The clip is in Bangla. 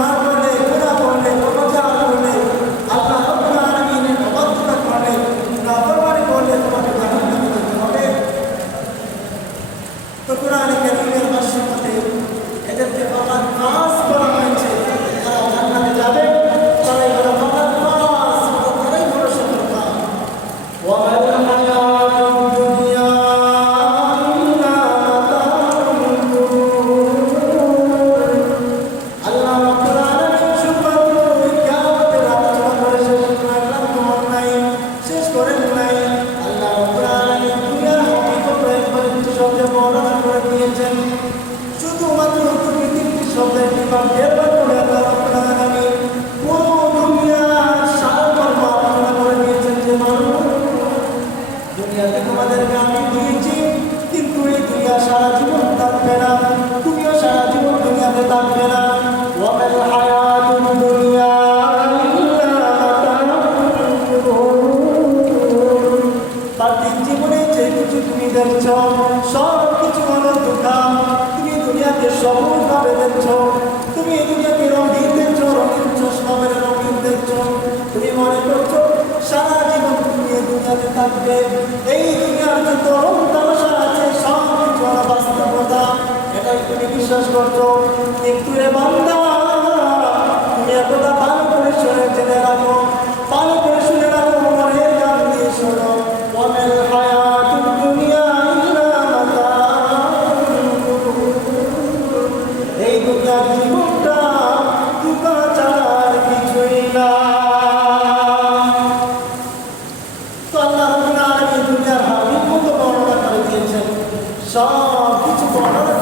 না করলে, গুনাহ করলে, অপচার করলে, আল্লাহ রাব্বুল আলামিনের অবাধ্যতা করলে, নাফরমানি করলে তোমাকে জাহান্নামে যেতে হবে। তো কোরআনে কারীমের ভাষ্যের মধ্যে এদেরকে ফাকাত ফাস করা হয়েছে। যারা জান্নাতে যাবে তারাই হলো ফাকাত ফাস, তারাই হলো সফলকাম। ওয়া মাল হায়াতুদ দুনিয়া ইল্লা মাতাউল গুরুর। আল্লাহ রাব্বুল আলামিন শুধুমাত্র কিয়ামতের আলোচনা করে শেষ করেন নাই। আল্লাহ রাব্বুল আলামিন দুনিয়ার হকিকত একবার শব্দে বর্ণনা করে দিয়েছেন। শুধুমাত্র দুটি তিনটি শব্দের বিভাগ বের করে আল্লাহ রাব্বুল আলামিন পুরো দুনিয়ার সারমর্ম আলোচনা করে দিয়েছেন যে মানুষ, দুনিয়াতে তোমাদেরকে আমি দিয়েছি, কিন্তু এই দুনিয়া সারা জীবন থাকবে না, তুমিও সারা জীবন দুনিয়াতে থাকবে না। ওয়া মাল হায়াতুদ দুনিয়া ইল্লা মাতাউল গুরুর। পার্থিব জীবনে যে কিছু তুমি দেখছ সব কিছু হলো ধোঁকা। তুমি দুনিয়াকে সবুজভাবে দেখছ, তুমি এই দুনিয়াকে রঙিন দেখছ, রঙিন চশমাবের রঙিন দেখছ। তুমি মনে করছো সারা জীবন তুমি এই দুনিয়াতে থাকবে। এই দুনিয়ার যে তরুণ তামাশা আছে সব কিছু হলো বাস্তবতা, এটাই তুমি বিশ্বাস করছো। কিন্তু রে বান্দা, তুমি একথা ভালো করে শুনে জেনে রাখো, ভালো করে শুনে রাখো, মনের গান দিয়ে শোনো। ওয়া মাল হায়াতুদ দুনিয়া ইল্লা মাতাউল গুরুর। এই দুনিয়ার জীবনটা ধোঁকা ছাড়া আর কিছুই না। তো আল্লাহ রাব্বুল আলামিন দুনিয়ার হাকিকত বর্ণনা করে দিয়েছেন, সব কিছু বর্ণনা